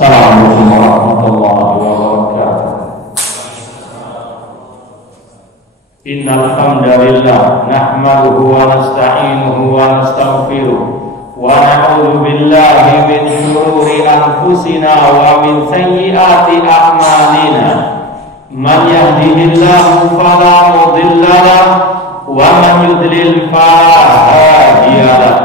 Assalamualaikum warahmatullahi wabarakatuh. Innal hamdalillah nahmaduhu wa nasta'inuhu wa nastaghfiruh wa na'udzu billahi min shururi anfusina wa min sayyiati a'malina. Man yahdihillahu fala mudilla lahu wa man yudlil fala hadiya lahu.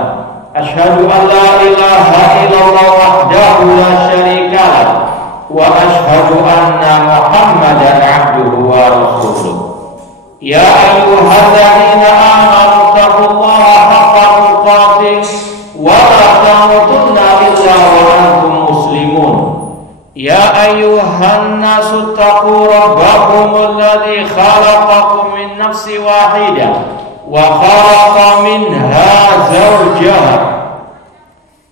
Asyhadu an la ilaha illallah wahdahu la syarika lahu wa asyhadu anna Muhammadan abduhu wa rasuluh. Ya ayyuhalladzina amanu taqullaha haqqa tuqatih wa la tamutunna illa wa antum muslimun. Ya ayyuhan nasu taqu rabbakum alladzi khalaqakum min nafsin wahidah wa khalaqa minha zawjaha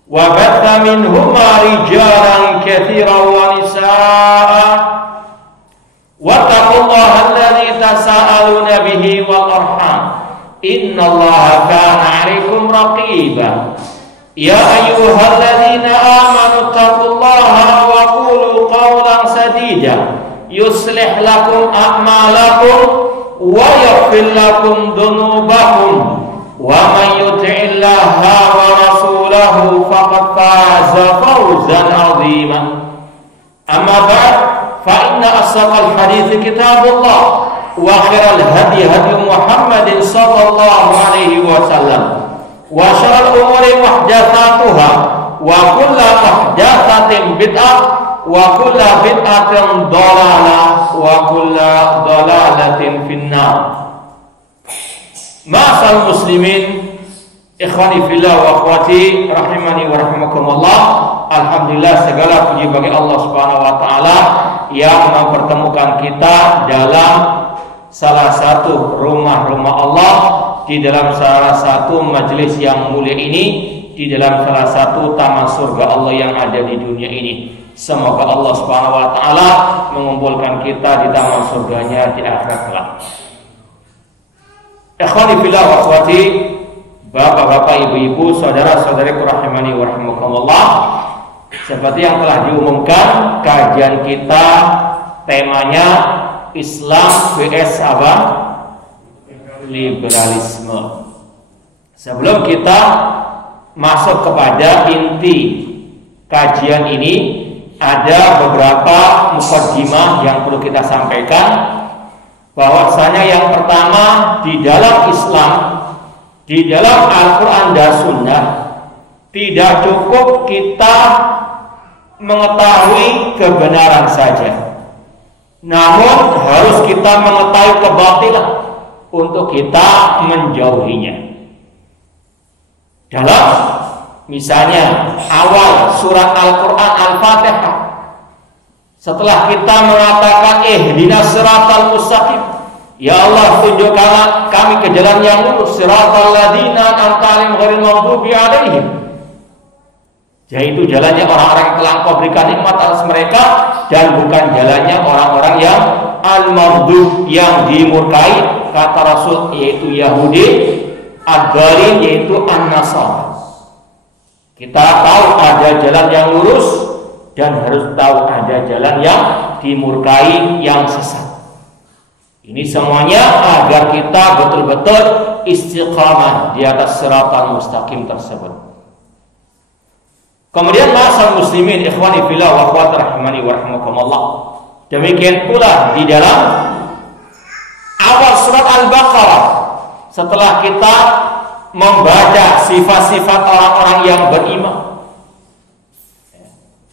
wa batha minhuma rijalan katsiran wa nisaa'a wattaqullaha alladzi tasaaluna bihi wal arham innallaha kana 'alaikum raqiba. Ya ayyuhalladzina amanu taqullaha wa qulu qawlan sadida yuslih lakum a'malakum wa yaghfir lakum dhunubakum wa man yuti'illaha wa rasulahu faqad faza fawzan 'azima. Amma ba'd, fa inna asdaqal hadits kitabullah wa khairal hadi hadi Muhammadin sallallahu alaihi wasallam wa syarrul umuri muhdatsatuha wa kullu muhdatsatin bid'ah wa kullu bid'atin dhalalah wa kullu dhalalatin finnar. Ma'asal muslimin, ikhwani fillah wa akhwati rahimani wa rahimakumullah. Alhamdulillah, segala puji bagi Allah Subhanahu wa taala yang mempertemukan kita dalam salah satu rumah-rumah Allah, di dalam salah satu majelis yang mulia ini, di dalam salah satu taman surga Allah yang ada di dunia ini. Semoga Allah Subhanahu wa taala mengumpulkan kita di taman surganya di akhirat kelak. Ikhwani fillah wa akhwati, bapak-bapak, ibu-ibu, saudara-saudariku rahimani wa rahimakumullah. Seperti yang telah diumumkan, kajian kita temanya Islam vs apa? Liberalisme. Sebelum kita masuk kepada inti kajian ini, ada beberapa mukaddimah yang perlu kita sampaikan. Bahwasanya yang pertama, di dalam Islam, di dalam Al-Quran dan Sunnah, tidak cukup kita mengetahui kebenaran saja, namun harus kita mengetahui kebatilan untuk kita menjauhinya. Dalam misalnya awal surat Al-Quran Al-Fatihah, setelah kita mengatakan ihdinas siratal mustaqim, ya Allah tunjukkanlah kami ke jalan yang lurus, siratal ladzina an'amta 'alaihim ghairil maghdubi 'alaihim, yaitu jalannya orang-orang yang telah Engkau berikan nikmat atas mereka, dan bukan jalannya orang-orang yang al-maghdub, yang dimurkai, kata Rasul, yaitu Yahudi, ad-dhalin, yaitu an-nasara. Kita tahu ada jalan yang lurus dan harus tahu ada jalan yang dimurkai, yang sesat. Ini semuanya agar kita betul-betul istiqamah di atas siratal mustaqim tersebut. Kemudian ma'asal muslimin, ikhwani fillah wa akhwati rahimani wa rahimakumullah. Demikian pula di dalam awal surat Al-Baqarah, setelah kita membaca sifat-sifat orang-orang yang beriman,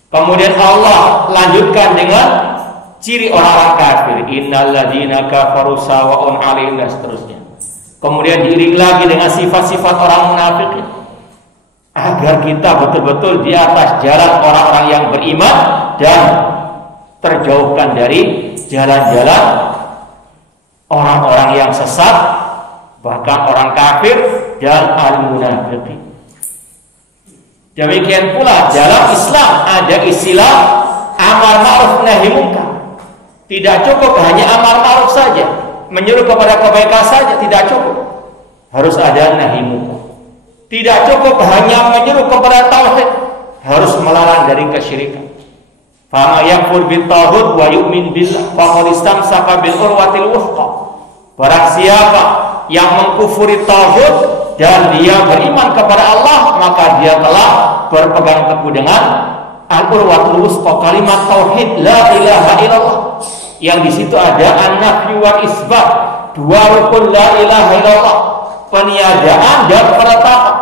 kemudian Allah lanjutkan dengan ciri orang-orang kafir, innal ladzina kafaru sawa'un 'alaihim, dan seterusnya. Kemudian diiring lagi dengan sifat-sifat orang munafik, agar kita betul-betul di atas jalan orang-orang yang beriman dan terjauhkan dari jalan-jalan orang-orang yang sesat, bahkan orang kafir dan al-munafiqin. Demikian pula dalam Islam ada istilah amar ma'ruf nahi munkar. Tidak cukup hanya amar ma'ruf saja, menyuruh kepada kebaikan saja, tidak cukup. Harus ada nahi munkar. Tidak cukup hanya menyuruh kepada tauhid, harus melarang dari kesyirikan. Fama yakfur bit taghut wa yu'min billah faqad istamsaka bil urwatil wuthqa. Barang siapa yang mengkufuri taghut dan dia beriman kepada Allah, maka dia telah berpegang teguh dengan al-urwatul wuthqa, kalimat tauhid la ilaha illallah. Yang di situ ada an-nafyu wal isbat, dua rukun la ilaha illallah, peniadaan dan penetapan,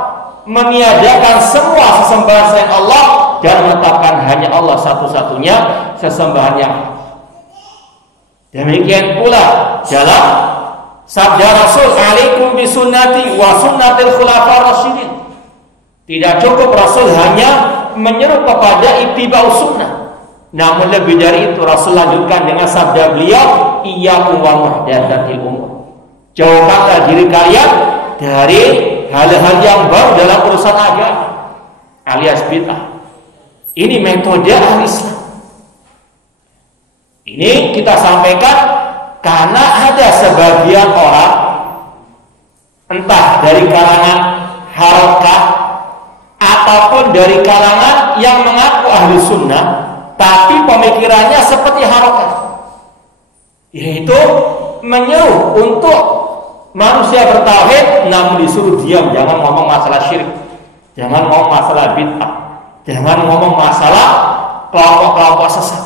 meniadakan semua sesembahan selain Allah dan menetapkan hanya Allah satu-satunya sesembahan yang hak. Demikian pula dalam sabda Rasul, alaikum bisunnati wa sunnatil khulafar rasyidin. Tidak cukup Rasul hanya menyeru kepada ittiba'us sunnah, namun lebih dari itu Rasul lanjutkan dengan sabda beliau, iyyakum wa muhdatsatil umur. Jauhkanlah diri kalian dari hal-hal yang baru dalam urusan agama alias bid'ah. Ini metode al-Islam. Ini kita sampaikan karena ada sebagian orang, entah dari kalangan harokah ataupun dari kalangan yang mengaku ahli sunnah, tapi pemikirannya seperti harokah, yaitu menyeru untuk manusia bertauhid, namun disuruh diam, jangan ngomong masalah syirik, jangan ngomong masalah bid'ah, jangan ngomong masalah kelompok-kelompok sesat.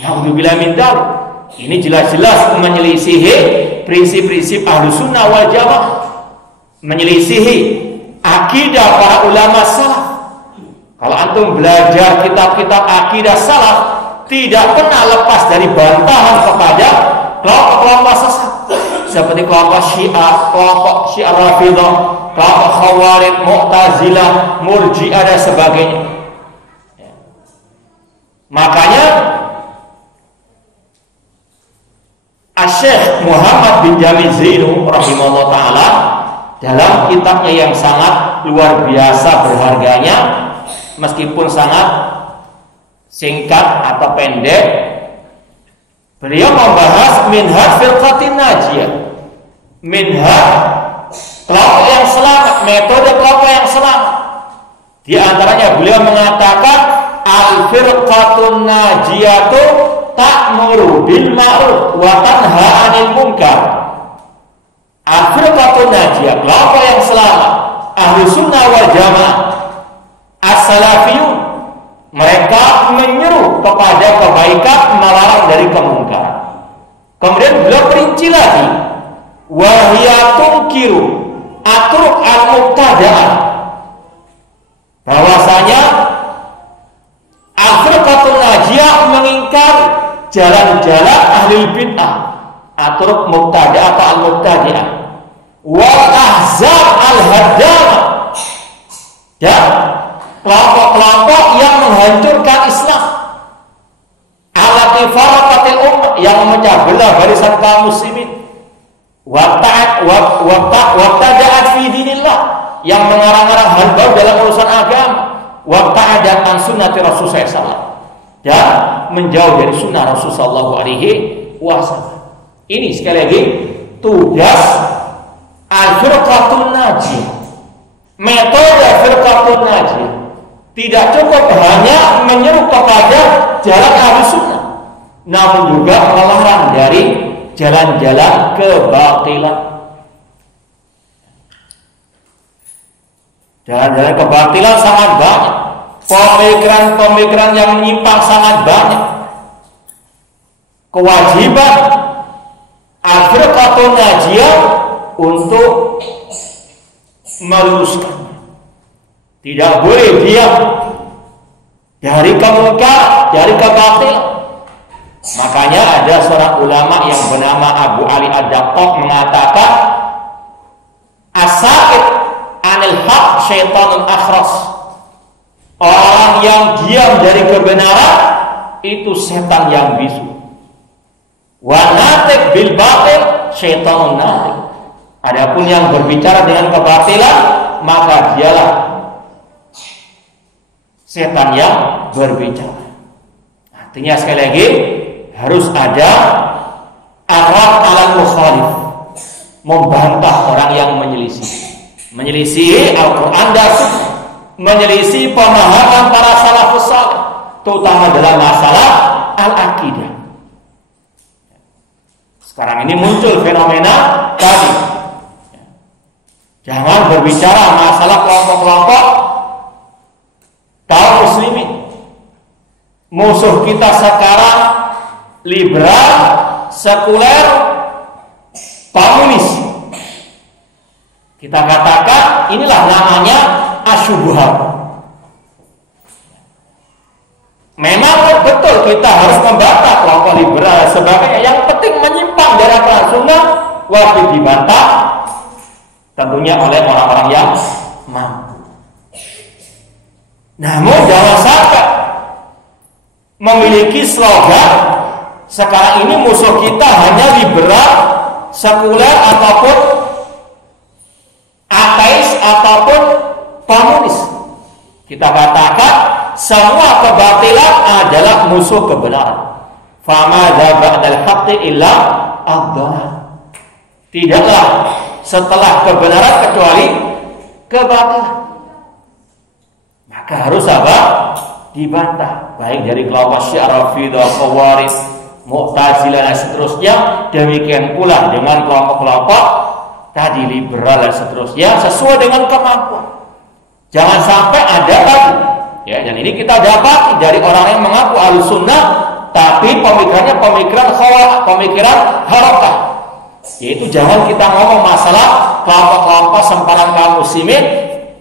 Naudzubillah min dzalik. Ini jelas-jelas menyelisihi prinsip-prinsip Ahlus Sunnah wal Jamaah, menyelisihi akidah para ulama salaf. Kalau antum belajar kitab-kitab akidah salaf, tidak pernah lepas dari bantahan kepada kelompok-kelompok sesat seperti kelompok Syiah Rafidhah, kelompok Khawarij, Mu'tazilah, Murji'ah dan sebagainya. Makanya Syekh Muhammad bin Jamil Zainu rahimahullah ta'ala dalam kitabnya yang sangat luar biasa berharganya, meskipun sangat singkat atau pendek, beliau membahas minhaj firqatin najiyah, minhaj kelompok yang selamat, metode kelompok yang selamat. Di antaranya beliau mengatakan al-firqatun najiyatu ta'muru bil ma'ruf wa tanha 'anil munkar. Al-firqatun najiyah, kelompok yang selamat, ahli sunnah wal jamaah, as-salafiyun, mereka menyeru kepada kebaikan, melarang dari kemungkaran. Kemudian beliau perinci lagi, wa hiya tunkiru atruk al-mubtada'ah, bahwasanya al-firqatun najiyah mengingkari jalan-jalan ahli bid'ah, atruk mubtada'ah atau al-mubtadi'ah, wal ahzab al-haddamah, dan kelompok-kelompok yang menghancurkan Islam, alati faraqatil ummah, yang memecah belah barisan kaum muslimin, wabtada'at fi dinillah, yang mengarang-arang hal baru dalam urusan agama, wabta'adat an sunnati Rasulullah SAW, dan menjauh dari sunnah Rasulullah sallallahu alaihi wasallam. Ini sekali lagi tugas al-firqatun najiyah, metode firqatun najiyah. Tidak cukup hanya menyeru kepada jalan ahli sunnah, namun juga melarang dari jalan-jalan kebatilan. Jalan-jalan kebatilan sangat banyak, pemikiran-pemikiran yang menyimpang sangat banyak. Kewajiban al-firqatun najiyah untuk meluruskan. Tidak boleh diam dari kemungkaran, dari kebatilan. Makanya ada seorang ulama yang bernama Abu Ali Ad-Daqqaq mengatakan, as-sa'id 'anil haq syaitanun akhras. Orang yang diam dari kebenaran itu setan yang bisu. Wa natiq bil batil syaitanun natiq. Adapun yang berbicara dengan kebatilan, maka dialah setan yang berbicara. Artinya sekali lagi harus ada ar-rad 'alal mukhalif, membantah orang yang menyelisih Al-Quran dan Sunnah, menyelisih pemahaman para salafus saleh, terutama dalam masalah al-aqidah. Sekarang ini muncul fenomena tadi. Jangan berbicara masalah kelompok-kelompok kaum muslimin. Musuh kita sekarang liberal, sekuler, komunis. Kita katakan inilah namanya asyubuhat. Memang betul kita harus membantah kelompok liberal dan sebagainya. Yang penting menyimpang dari aturan sunnah wajib dibantah, tentunya oleh orang-orang yang mampu. Namun jangan sampai memiliki slogan sekarang ini musuh kita hanya liberal, sekuler ataupun ateis ataupun komunis. Kita katakan semua kebatilan adalah musuh kebenaran. Fama ba'dal haqqi illa ad-dhalal. Tidaklah setelah kebenaran kecuali kebatilan. Maka harus apa? Dibantah, baik dari kelompok Syiah, Rafidhah, Khawarij, Mu'tazilah dan seterusnya. Demikian pula dengan kelompok-kelompok tadi liberal dan seterusnya, sesuai dengan kemampuan. Jangan sampai ada tadi. Ya, dan ini kita dapat dari orang yang mengaku Ahlussunnah, tapi pemikirannya pemikiran khawarij, pemikiran harokah. Yaitu jangan kita ngomong masalah kelompok-kelompok sempalan kaum muslimin,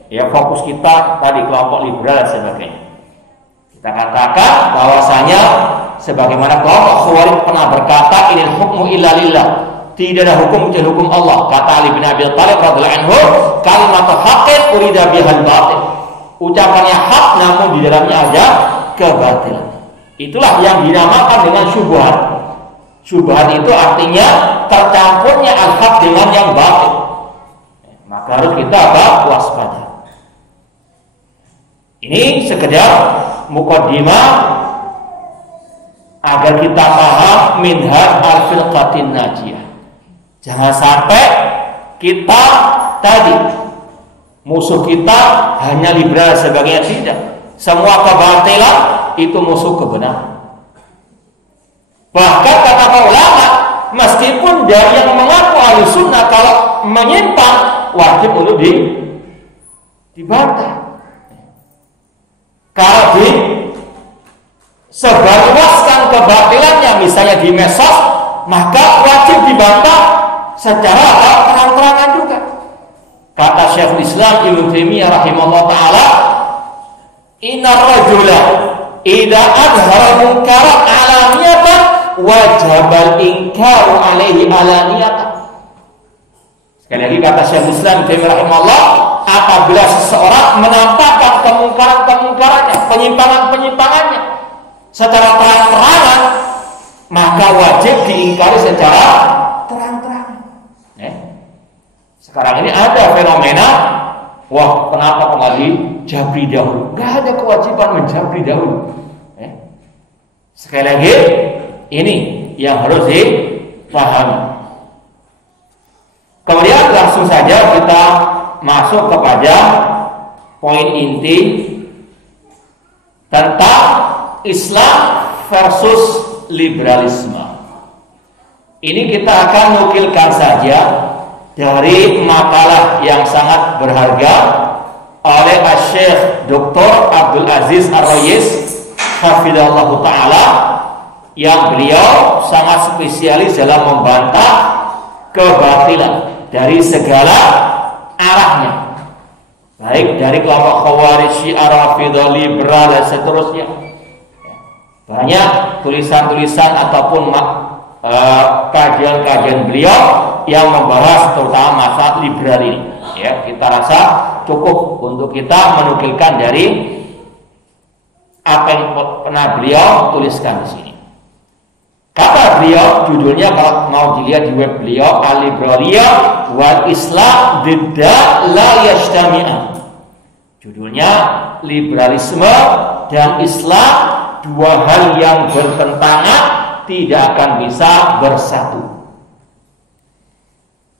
ya fokus kita tadi kelompok liberal dan sebagainya. Kita katakan bahwasanya sebagaimana kelompok khawarij pernah berkata, inil hukmu illa lillah. Tidak ada hukum kecuali hukum Allah. Kata Ali bin Abi Thalib radhiyallahu anhu, kalimatu haqqin urida bihal batil. Ucapannya hak namun di dalamnya ada kebatilan. Itulah yang dinamakan dengan syubhat. Syubhat itu artinya tercampurnya al-haq dengan yang batil. Maka harus kita waspada. Ini sekedar muqaddimah agar kita paham minhaj al-firqatin najiyah. Jangan sampai kita tadi musuh kita hanya liberal sebagainya, tidak. Semua kebatilan itu musuh kebenaran. Bahkan kata ulama, meskipun dari yang mengaku Ahlussunnah kalau menyimpang wajib untuk dibantah. Kalau sebarluaskan kebatilannya misalnya di medsos, maka wajib dibantah secara terang-terangan juga. Kata Syekhul Islam Ibnu Taimiyah rahimahullah taala, inna rajula idza adhara munkaran alaniyatan wajibal inkaru alaihi alaniyatan. Sekali lagi kata Syekhul Islam Ibnu Taimiyah rahimahullah, apabila seseorang menampakkan kemungkaran-kemungkarannya, penyimpangan-penyimpangannya secara terang-terangan, maka wajib diingkari secara terang-terangan. Sekarang ini ada fenomena, wah kenapa kok nggak dijabri dahulu? Nggak ada kewajiban menjabri dahulu. Sekali lagi, ini yang harus dipahami. Kemudian langsung saja kita masuk kepada poin inti tentang Islam versus liberalisme. Ini kita akan nukilkan saja dari makalah yang sangat berharga oleh Syekh Dr. Abdul Aziz Ar-Rayis hafizahullah taala, yang beliau sangat spesialis dalam membantah kebatilan dari segala arahnya, baik dari kelompok Khawarij, Syiah, Rafidhah, liberal dan seterusnya. Banyak tulisan-tulisan ataupun kajian-kajian beliau yang membahas terutama masalah liberal ini. Ya, kita rasa cukup untuk kita menukilkan dari apa yang pernah beliau tuliskan di sini. Kata beliau, judulnya kalau mau dilihat di web beliau, Al-Liberaliyah wal Islam didda la yajtami'an. Judulnya liberalisme dan Islam, dua hal yang bertentangan, tidak akan bisa bersatu.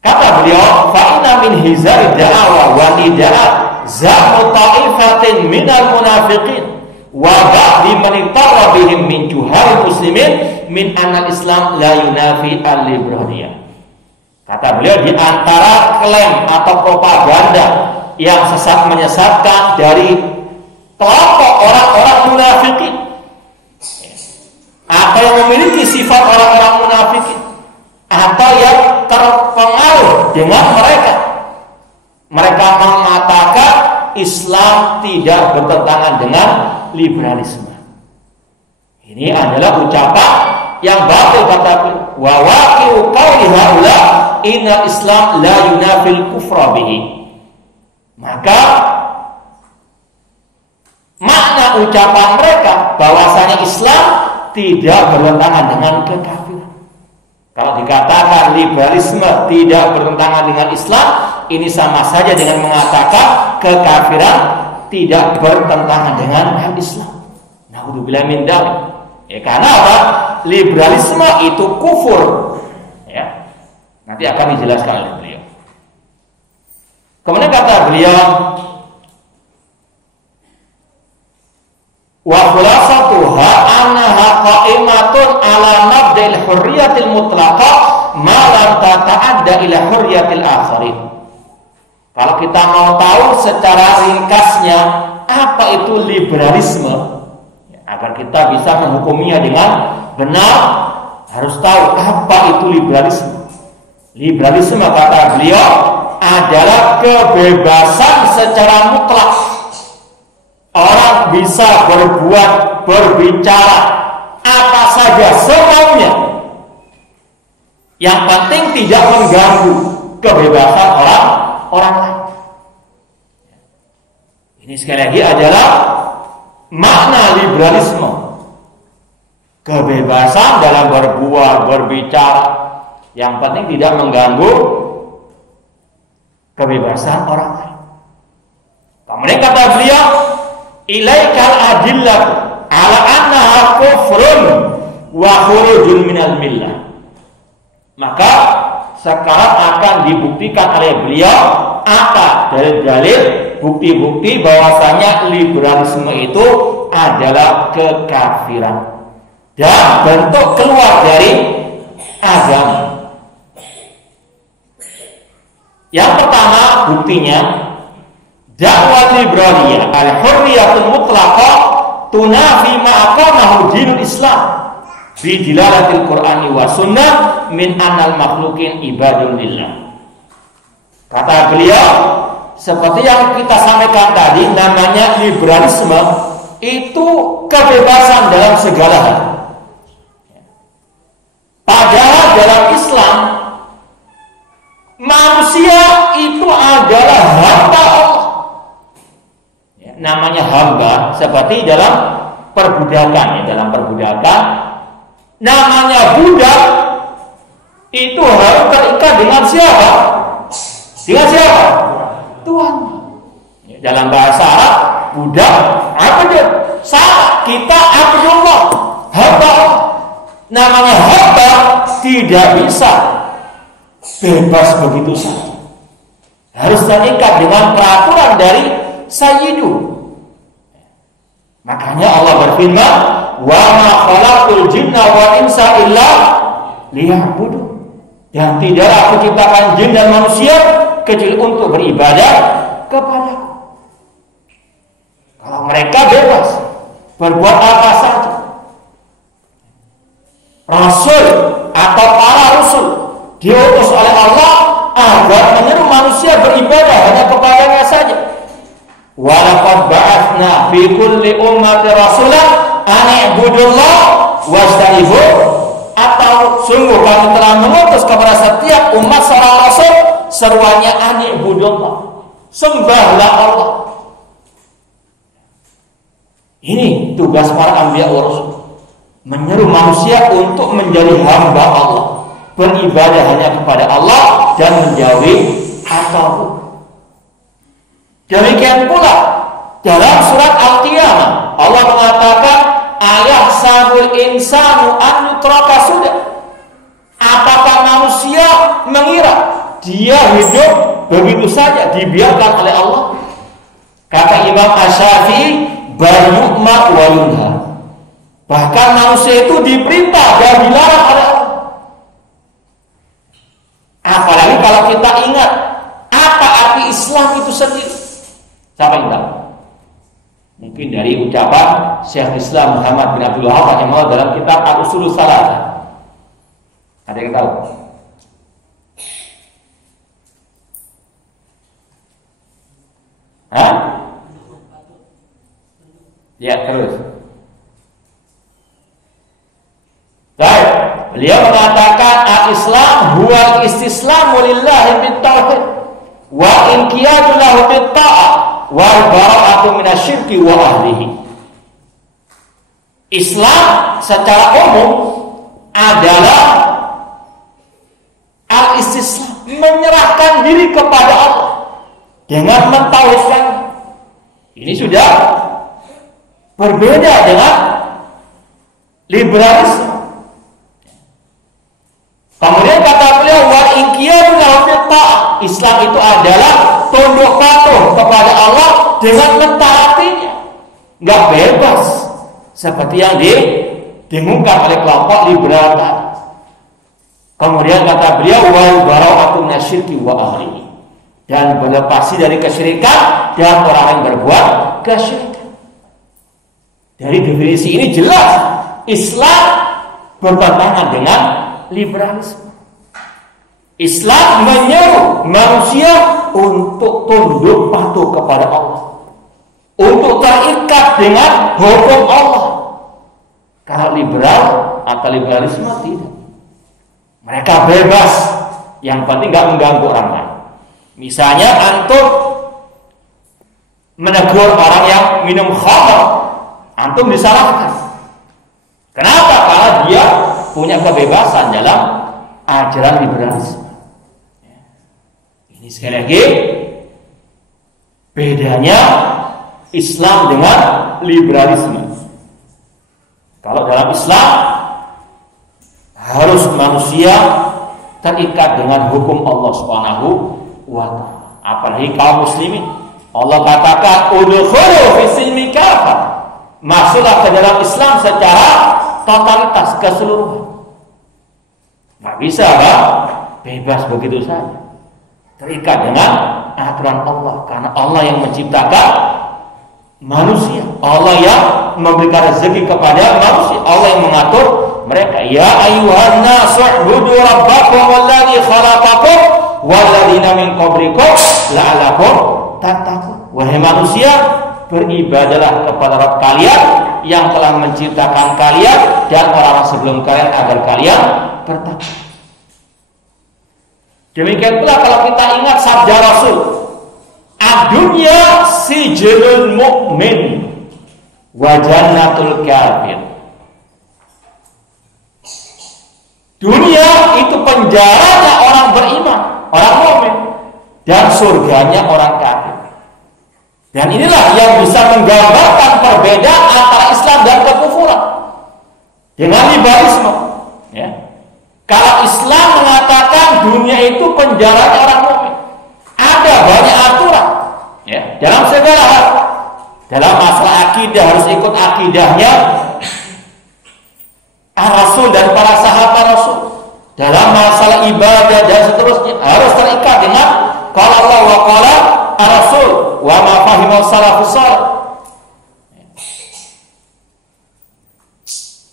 Kata beliau, fa'inna min hizari da'awa wa nida'at za'mu ta'ifatin minal munafiqin wa ba'di man ittara bihim min juhal muslimin min anal Islam la yunafi al-liberaliyah. Kata beliau, di antara klaim atau propaganda yang sesat menyesatkan dari kelompok orang-orang munafikin atau yang memiliki sifat orang-orang munafikin atau yang terpengaruh dengan mereka mengatakan Islam tidak bertentangan dengan liberalisme. Ini adalah ucapan yang batil, kata wa waqi'u qauli haula innal Islam la yunafil kufra bihi. Maka makna ucapan mereka bahwasanya Islam tidak bertentangan dengan kekafiran. Kalau dikatakan liberalisme tidak bertentangan dengan Islam, ini sama saja dengan mengatakan kekafiran tidak bertentangan dengan Islam. Naudzubillah min dzalik. Ya, karena apa? Liberalisme itu kufur. Ya. Nanti akan dijelaskan oleh beliau. Kemudian kata beliau, wa khulasatuha annaha qa'imatun ala mabda'il hurriyatil mutlaqah ma lam tata'adda ila hurriyatil akharin. Kalau kita mau tahu secara ringkasnya apa itu liberalisme, agar kita bisa menghukuminya dengan benar, harus tahu apa itu liberalisme. Liberalisme, kata beliau, adalah kebebasan secara mutlak. Orang bisa berbuat, berbicara apa saja semaunya. Yang penting tidak mengganggu kebebasan orang lain. Ini sekali lagi adalah makna liberalisme. Kebebasan dalam berbuat, berbicara, yang penting tidak mengganggu kebebasan orang lain. Kemudian kata beliau, ilaikal adillah ala annaha kufrun wa khurujun minal millah. Maka sekarang akan dibuktikan oleh beliau apa dalil-dalil, bukti-bukti bahwasanya liberalisme itu adalah kekafiran dan bentuk keluar dari agama. Yang pertama buktinya, dakwah liberaliyah al-hurriyatul mutlaqah tunafi ma'aqamahu dinul Islam bi dilalatil Qur'ani wa sunnah min annal makhluqin ibadun lillah. Kata beliau, seperti yang kita sampaikan tadi, namanya liberalisme itu kebebasan dalam segala hal. Padahal dalam Islam manusia itu adalah hamba Allah. Ya, namanya hamba seperti dalam perbudakan. Dalam perbudakan namanya budak itu harus terikat dengan siapa? Dengan siapa? Tuhan. Ya, dalam bahasa Arab budak abd, sama kita abdullah, hamba Allah. Namanya hamba tidak bisa bebas begitu saja, harus terikat dengan peraturan dari sayyidu. Makanya Allah berfirman, wa ma khalaqul jinna wal insa illa liya'budun. Dan tidaklah aku ciptakan jin dan manusia kecuali untuk beribadah kepadaku. Kalau mereka bebas berbuat apa saja, Rasul atau para Rasul diutus oleh Allah agar menyeru manusia beribadah hanya kepadanya saja. Wa laqad ba'atsna fi kulli ummati rasulan an i'budullah wastanibu, atau sungguh kami telah mengutus kepada setiap umat seorang rasul seruannya an i'budullah, sembahlah Allah. Ini tugas para anbiya wa rasul, menyeru manusia untuk menjadi hamba Allah, beribadah hanya kepada Allah dan menjauhi at-taghut. Demikian pula dalam surat Al-Qiyamah Allah mengatakan, ayahsabul insanu an yutraka sudah. Apakah manusia mengira dia hidup begitu saja dibiarkan oleh Allah? Kata Imam Asy-Syafi'i, bal yu'mar wa yunha. Bahkan manusia itu diperintah dan dilarang oleh Allah. Apalagi kalau kita ingat apa arti Islam itu sendiri. Siapa yang tahu? Mungkin dari ucapan Syekh Islam Muhammad bin Abdul Wahab rahimahullah dalam kitab Al-Ushulus Salasah. Ada yang tahu? Hah? Ya, terus. Baik, beliau mengatakan al-Islam huwa istislamu lillahi bitauhid wa inqiyadu lahu bitta'ah wal bara'atu minasyirki wa ahlihi. Islam secara umum adalah al-istislam, menyerahkan diri kepada Allah dengan mentauhidkan. Ini sudah berbeda dengan liberalisme. Kemudian kata beliau wa inqiyadu lahu bitta'ah. Islam itu adalah tunduk patuh kepada Allah dengan mentaatinya, nggak bebas seperti yang didengungkan oleh kelompok liberal tadi. Kemudian kata beliau wal bara'atu minasyirki wa ahlihi, dan berlepas dari kesyirikan dan orang yang berbuat kesyirikan. Dari definisi ini jelas Islam bertentangan dengan liberalisme. Islam menyeru manusia untuk tunduk patuh kepada Allah, untuk terikat dengan hukum Allah. Kalau liberal atau liberalisme tidak. Mereka bebas, yang penting nggak mengganggu orang lain. Misalnya antum menegur orang yang minum khamr, antum disalahkan. Kenapa? Karena dia punya kebebasan dalam ajaran liberalisme. Ini sekali lagi bedanya Islam dengan liberalisme. Kalau dalam Islam harus manusia terikat dengan hukum Allah Subhanahu wa ta'ala. Apalagi kaum muslimin. Allah katakan udkhulu fis-silmi kafah. Masuklah ke dalam Islam secara totalitas, keseluruhan. Nggak bisa kan? Bebas begitu saja. Terikat dengan aturan Allah, karena Allah yang menciptakan manusia, Allah yang memberikan rezeki kepada manusia, Allah yang mengatur mereka. Ya ayyuhan nasu u'budu rabbakum alladzi khalaqakum walladzina min qablikum la'allakum tattaqun. Wahai manusia, beribadalah kepada Rabb kalian yang telah menciptakan kalian dan orang-orang sebelum kalian agar kalian bertakwa. Demikian pula kalau kita ingat sabda Rasul, ad-dunya sijnul mu'min wa jannatul kafir. Dunia itu penjaranya orang beriman, orang mukmin, dan surganya orang kafir. Dan inilah yang bisa menggambarkan perbedaan antara Islam dan kekufuran dengan liberalisme. Ya. Kalau Islam mengatakan dunia itu penjaranya orang mukmin, ada banyak aturan, ya, dalam segala hal. Dalam masalah akidah harus ikut akidahnya Rasul dan para sahabat Rasul. Dalam masalah ibadah dan seterusnya harus terikat dengan qala Allah wa qala Rasul wa ma fahimul salafus salih.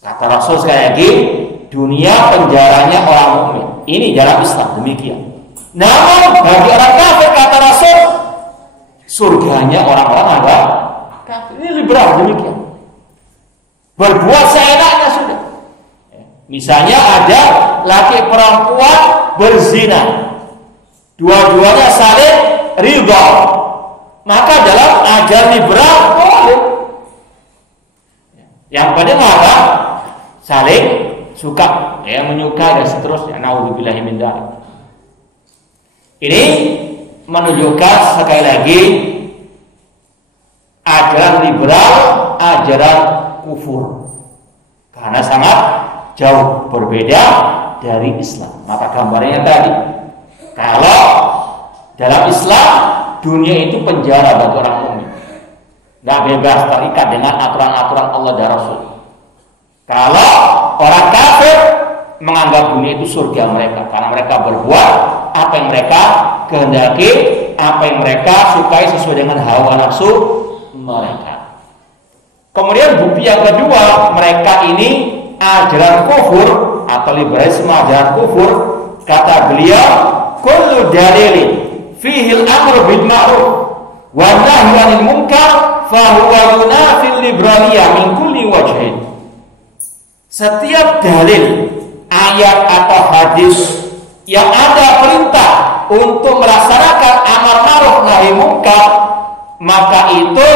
Kata Rasul sekali lagi, dunia penjaranya orang mukmin. Ini dalam Islam demikian. Namun bagi orang kafir kata Rasul, surganya orang-orang ada kafir. Ini liberal demikian. Berbuat seenaknya sudah. Misalnya ada laki perempuan berzina, dua-duanya saling ridha, maka dalam ajaran liberal boleh. Yang penting apa? Saling suka, ya, menyukai dan seterusnya. Naudzubillahi min dzalik. Ini menunjukkan sekali lagi ajaran liberal, ajaran kufur, karena sangat jauh berbeda dari Islam. Maka gambarnya tadi, kalau dalam Islam dunia itu penjara bagi orang mukmin. nggak bebas terikat dengan aturan-aturan Allah dan Rasul. Kalau orang kafir menganggap dunia itu surga mereka karena mereka berbuat apa yang mereka kehendaki, apa yang mereka sukai sesuai dengan hawa nafsu mereka. Kemudian bukti yang kedua, mereka ini ajaran kufur atau liberalisme ajaran kufur. Kata beliau, kullu dalilin fihi al-amru bil ma'ruf wa nahyu 'anil munkar fa huwa yunafil liberaliyah min kulli wajhin. Setiap dalil, ayat atau hadis yang ada perintah untuk melaksanakan amar ma'ruf nahi munkar, maka itu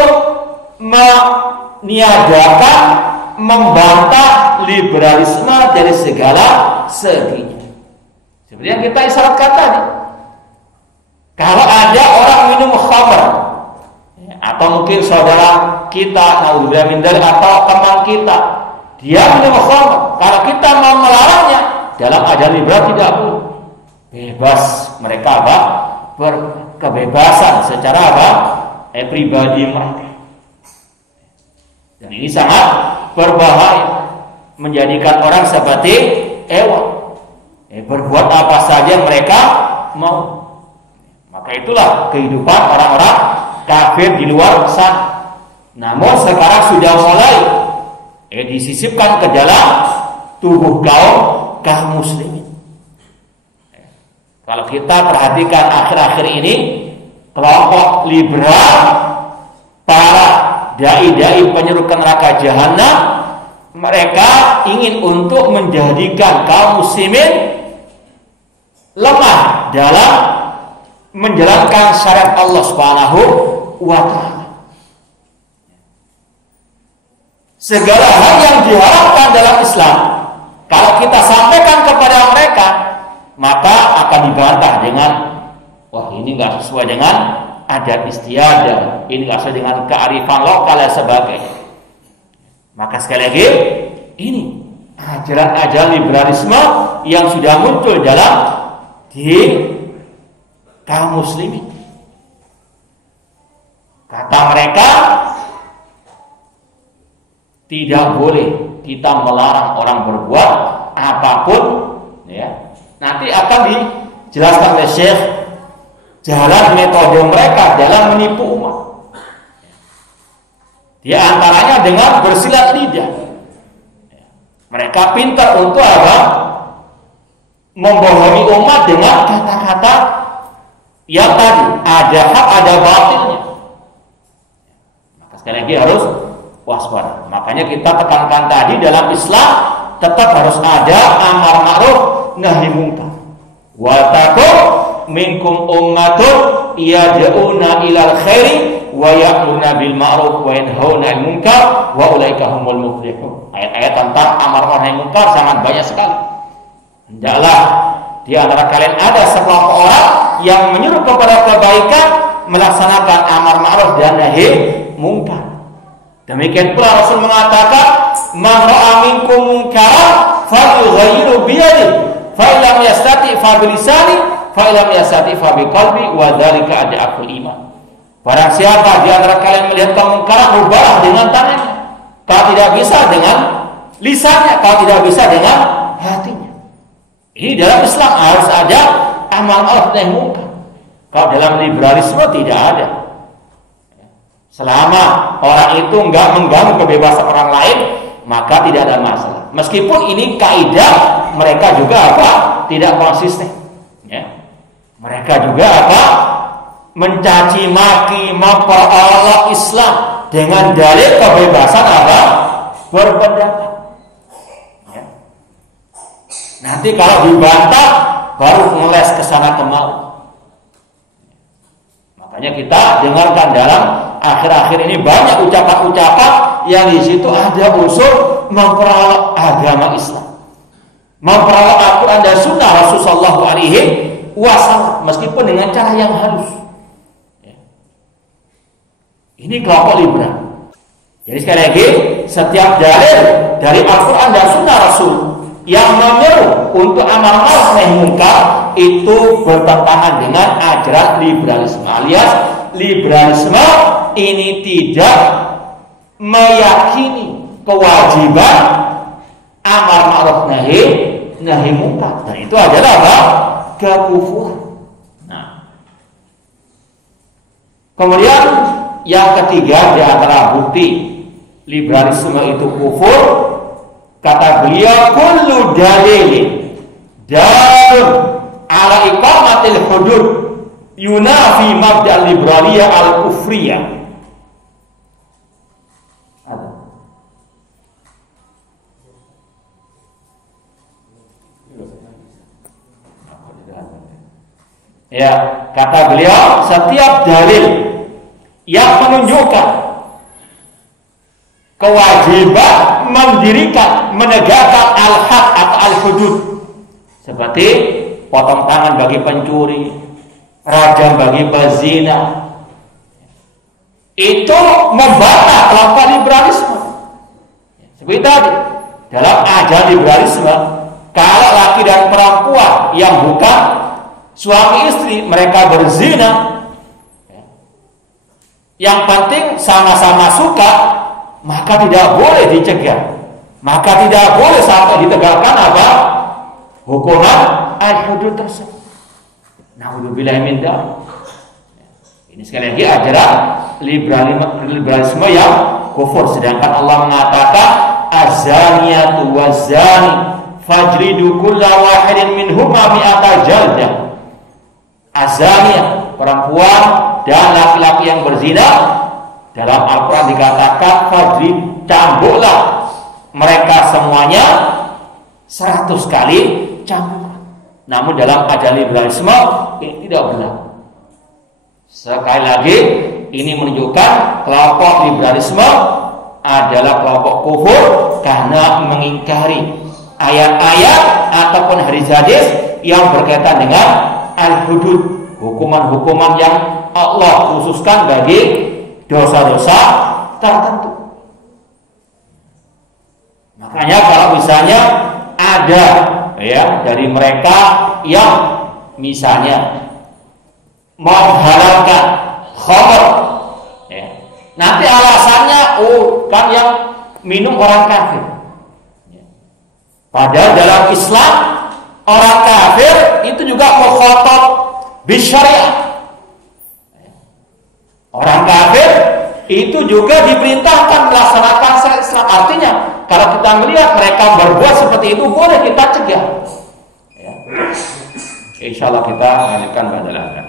meniadakan, membantah liberalisme dari segala seginya. Seperti yang kita isyaratkan tadi. Kalau ada orang minum khamr, atau mungkin saudara kita, naudzubillah min dzalik, atau teman kita, dia minum khamr, kalau kita mau melarangnya, dalam ajaran liberal tidak boleh. Bebas mereka apa? Berkebebasan secara apa? Pribadi mereka. Dan ini sangat berbahaya, menjadikan orang seperti hewan, berbuat apa saja yang mereka mau. Maka itulah kehidupan orang-orang kafir di luar sana. Namun sekarang sudah mulai disisipkan ke dalam tubuh kaum muslimin. Kalau kita perhatikan akhir-akhir ini, kelompok liberal, para dai-dai penyeru ke neraka jahanam, mereka ingin untuk menjadikan kaum muslimin lemah dalam menjalankan syariat Allah Subhanahu wa ta'ala. Segala hal yang diharapkan dalam Islam, kalau kita sampaikan kepada mereka, maka akan dibantah dengan, wah ini nggak sesuai dengan adat istiadat, ini nggak sesuai dengan kearifan lokal dan sebagainya. Maka sekali lagi, ini ajaran-ajaran liberalisme yang sudah muncul dalam di kaum muslimin. Kata mereka, tidak boleh kita melarang orang berbuat apapun, ya. Nanti akan dijelaskan oleh Syekh jalan metode mereka dalam menipu umat. Di antaranya dengan bersilat lidah. Mereka pintar untuk apa? Membohongi umat dengan kata-kata yang tadi ada hak ada batilnya. Maka sekali lagi harus waspada. Makanya kita tekankan tadi dalam Islam tetap harus ada amar ma'ruf nahi munkar. Wa taqum minkum ummatun yad'una ilal khairi wa ya'muruna bil ma'ruf wa yanhauna 'anil munkar wa ulaika humul muflihun. Ayat-ayat tentang amar ma'ruf nahi munkar sangat banyak sekali. Hendaklah di antara kalian ada sekelompok orang yang menyuruh kepada kebaikan, melaksanakan amar ma'ruf dan nahi munkar. Demikian pula Rasul mengatakan, "Man ra'a minkum munkaran falyughayyirhu bi yadihi, fa illam yastati' fa bi lisanihi, fa illam yastati' fa bi qalbi wa dzalika ad'aful iman." Barang siapa di antara kalian melihat kemungkaran, ubahlah dengan tangannya. Kalau tidak bisa dengan lisannya, kalau tidak bisa dengan hatinya. Ini dalam Islam harus ada amal ma'ruf nahi munkar. Kalau dalam liberalisme tidak ada. Selama orang itu enggak mengganggu kebebasan orang lain, maka tidak ada masalah. Meskipun ini kaidah mereka juga apa? Tidak konsisten. Ya. Mereka juga apa? Mencaci maki, memperolok Islam dengan dalil kebebasan apa? Berpendapat. Ya. Nanti kalau dibantah baru ngeles ke sana kemari. Makanya kita dengarkan dalam akhir-akhir ini banyak ucapan-ucapan yang di situ ada unsur memperolok agama Islam, memperolok Al-Quran dan Sunnah Rasulullah Shallallahu Alaihi Wasallam, meskipun dengan cara yang halus. Ini kelompok liberal. Jadi sekali lagi, setiap dalil dari Al-Quran dan Sunnah Rasul yang menyeru untuk amar ma'ruf nahi munkar itu bertentangan dengan ajaran liberalisme alias liberalisme ini tidak meyakini kewajiban amar ma'ruf nahi munkar, dan itu adalah apa? Kekufuran. Nah, kemudian yang ketiga di antara bukti liberalisme itu kufur, kata beliau, kullu dalilin dalun ala iqamatil hudud yunafi mabda' liberaliyah al-kufriyah. Ya, kata beliau, setiap dalil yang menunjukkan kewajiban mendirikan, menegakkan al-had atau al-hudud, seperti potong tangan bagi pencuri, rajam bagi pezina, itu membantah kelompok liberalisme. Seperti tadi, dalam ajaran liberalisme, kalau laki dan perempuan yang bukan suami istri mereka berzina, yang penting sama-sama suka, maka tidak boleh dicegah, maka tidak boleh sampai ditegakkan apa? Hukuman al-hudud tersebut. Na'udzubillah min dzalik. Ini sekali lagi ajaran liberalisme yang kufur. Sedangkan Allah mengatakan az-zaniyatu waz-zani fajridu kulla wahidin minhuma mi'ata jaldah. Az-zaniyah, perempuan dan laki-laki yang berzina, dalam Al-Quran dikatakan fajrid, cambuklah mereka semuanya 100 kali cambukan. Namun dalam ajaran liberalisme ini tidak benar. Sekali lagi, ini menunjukkan kelompok liberalisme adalah kelompok kufur karena mengingkari ayat-ayat ataupun hadis-hadis yang berkaitan dengan al-hudud, hukuman-hukuman yang Allah khususkan bagi dosa-dosa tertentu. Makanya kalau misalnya ada dari mereka yang misalnya menghalalkan khamr, nanti alasannya kan yang minum orang kafir. Padahal dalam Islam orang kafir itu juga mukhatab bisyariah. Orang kafir itu juga diperintahkan melaksanakan syariat Islam. Artinya kalau kita melihat mereka berbuat seperti itu, boleh kita cegah. Insyaallah kita lanjutkan pada lain.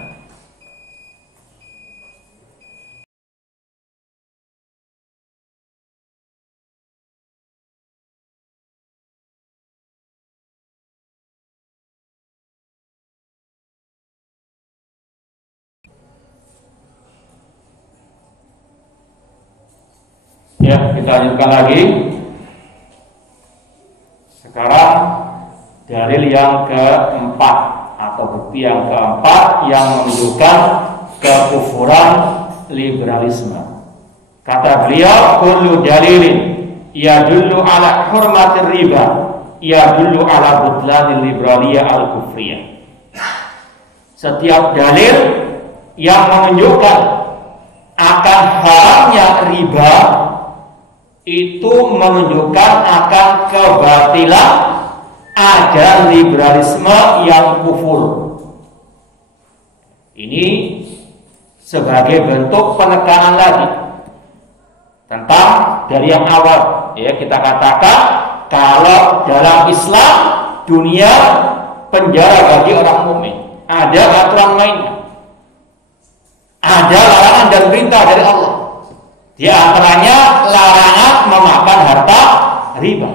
Ya, kita lanjutkan lagi. Sekarang dalil yang keempat atau bukti yang keempat yang menunjukkan kekufuran liberalisme. Kata beliau, kullu dalilin yadullu ala hurmatir riba yadullu ala butlanil liberaliyah al-kufriyah. Setiap dalil yang menunjukkan akan haramnya riba itu menunjukkan akan kebatilan ajaran liberalisme yang kufur. Ini sebagai bentuk penekanan lagi tentang dari yang awal, kita katakan kalau dalam Islam dunia penjara bagi orang mukmin, ada aturan mainnya, ada larangan dan perintah dari Allah. Di antaranya larangan memakan harta riba.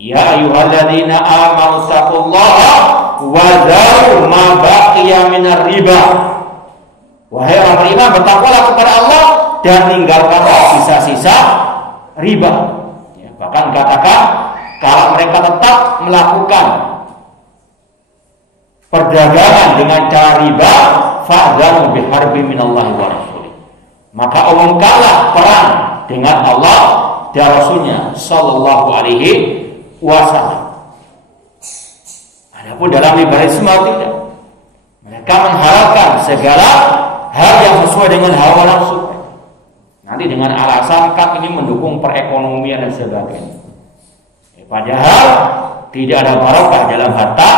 Ya ayyuhalladzina amanu taqullaha wa dharu ma baqiya minar riba. Wahai orang beriman, bertakwalah kepada Allah dan tinggalkanlah sisa-sisa riba. Bahkan katakan kalau mereka tetap melakukan perdagangan dengan cara riba, fa'dzanu biharbi minallahi wa rasulih. Maka umumkanlah perang dengan Allah dan Rasulnya sallallahu alaihi wasallam. Adapun dalam liberalisme tidak. Mereka mengharapkan segala hal yang sesuai dengan hawa nafsu. Nanti dengan alasan kan ini mendukung perekonomian dan sebagainya. Padahal tidak ada barokah dalam harta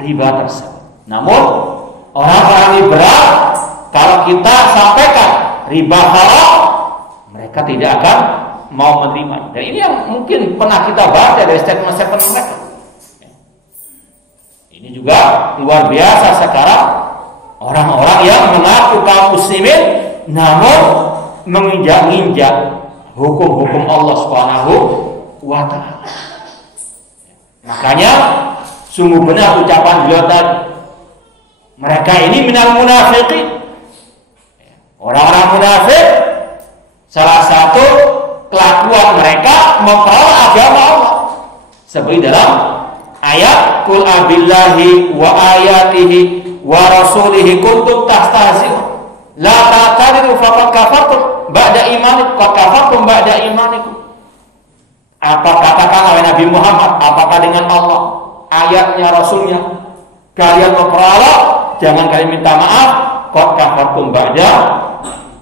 riba tersebut. Namun orang-orang liberal, kalau kita sampaikan riba haram, mereka tidak akan mau menerima. Dan ini yang mungkin pernah kita baca dari statement-statement mereka. Ini juga luar biasa sekarang orang-orang yang mengaku kaum muslimin namun menginjak-injak hukum-hukum Allah Subhanahu wa taala. Makanya sungguh benar ucapan beliau tadi. Mereka ini minal munafiqin. Orang-orang munafik, salah satu kelakuan mereka memperalat agama Allah. Seperti dalam ayat Qul abillahi wa ayatihi wa rasulihi kuntum tastahzi'un la ta'tadiru faqad kafartum ba'da imanikum qad kafartum ba'da imanikum. Apa katakan oleh Nabi Muhammad, apakah dengan Allah, ayatnya, rasulnya kalian memperalat, jangan kalian minta maaf, qad kafartum ba'da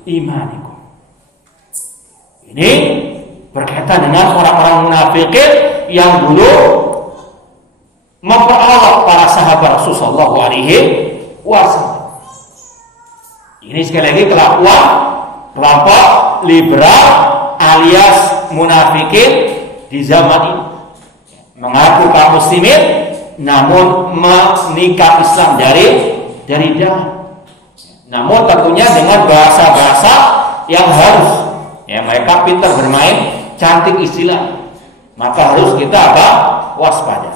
imanikum. Ini berkaitan dengan orang-orang munafikin yang dulu memperalat para sahabat Rasulullah sallallahu alaihi wasallam. Ini sekali lagi kelakuan kelompok liberal alias munafikin di zaman ini. Mengaku kaum muslimin namun menikah Islam dari dalam. Namun tentunya dengan bahasa-bahasa yang halus. Ya, mereka pintar bermain cantik istilah. Maka harus kita waspada.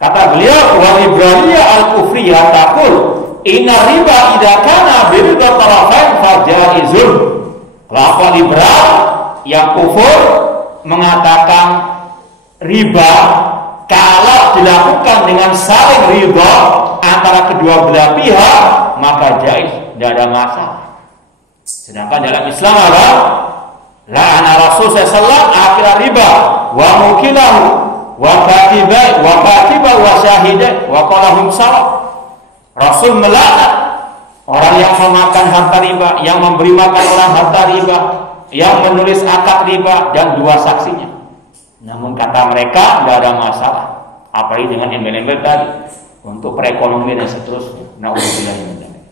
Kata beliau, wa ibrahiyah al-kufriyah taqul inna riba idza kana birida tarafain fajaizun. Kelompok liberal yang kufur mengatakan riba kalau dilakukan dengan saling ridha antara kedua belah pihak maka jaiz, tidak ada masalah. Sedangkan dalam Islam apa? La'ana Rasul sallallahu alaihi wasallam akil riba wa mukilahu wa katiba wa syahidai wa qalahum sawa. Rasul melaknat orang yang memakan harta riba, yang memberi makan orang harta riba, yang menulis akad riba dan dua saksinya. Namun kata mereka tidak ada masalah. Apalagi dengan embel-embel tadi untuk perekonomian dan seterusnya. Na'udzubillah min dzalik.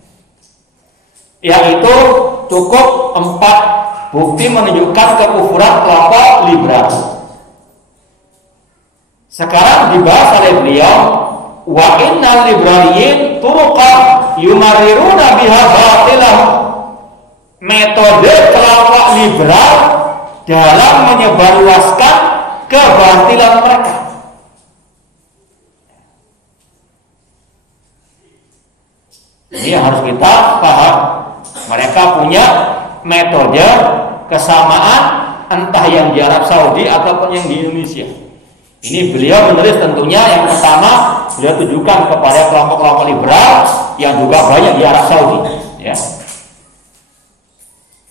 Yaitu cukup 4 bukti menunjukkan kekufuran kelompok liberal. Sekarang dibahas oleh beliau, wa innal liberaliyin turuqan yumariruna biha batilahum. Metode kelompok liberal dalam menyebarluaskan kebatilan mereka. Ini yang harus kita paham. Mereka punya metode kesamaan entah yang di Arab Saudi ataupun yang di Indonesia. Ini beliau menulis tentunya yang pertama beliau tujukan kepada kelompok-kelompok liberal yang juga banyak di Arab Saudi, ya.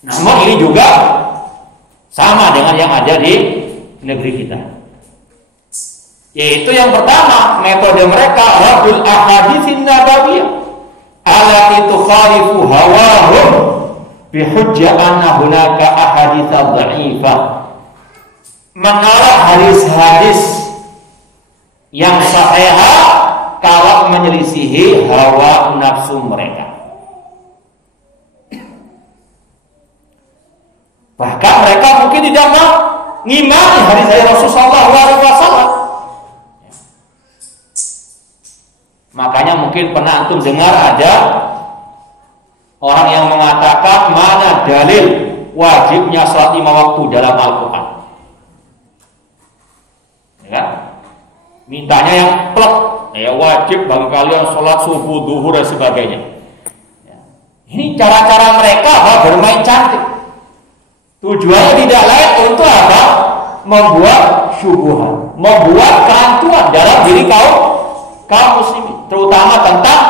Namun ini juga sama dengan yang ada di negeri kita. Yaitu yang pertama, metode mereka raddul ahaditsin nabawiyah allati tukhalifu hawahum bihujjah anna hunaka ahadits dha'ifah. Menolak hadis-hadis yang sahih kalau menyelisihi hawa nafsu mereka. Bahkan mereka mungkin tidak mau ngimani hadis dari Rasulullah SAW. Makanya mungkin pernah antum dengar ada orang yang mengatakan mana dalil wajibnya salat 5 waktu dalam Al-Quran. Ya, mintanya yang plek, ya wajib bagi kalian sholat subuh, duhur dan sebagainya. Ya. Ini cara-cara mereka bermain cantik. Tujuannya tidak lain untuk apa? Membuat syubhat, membuat kerancuan dalam diri kaum muslimin, terutama tentang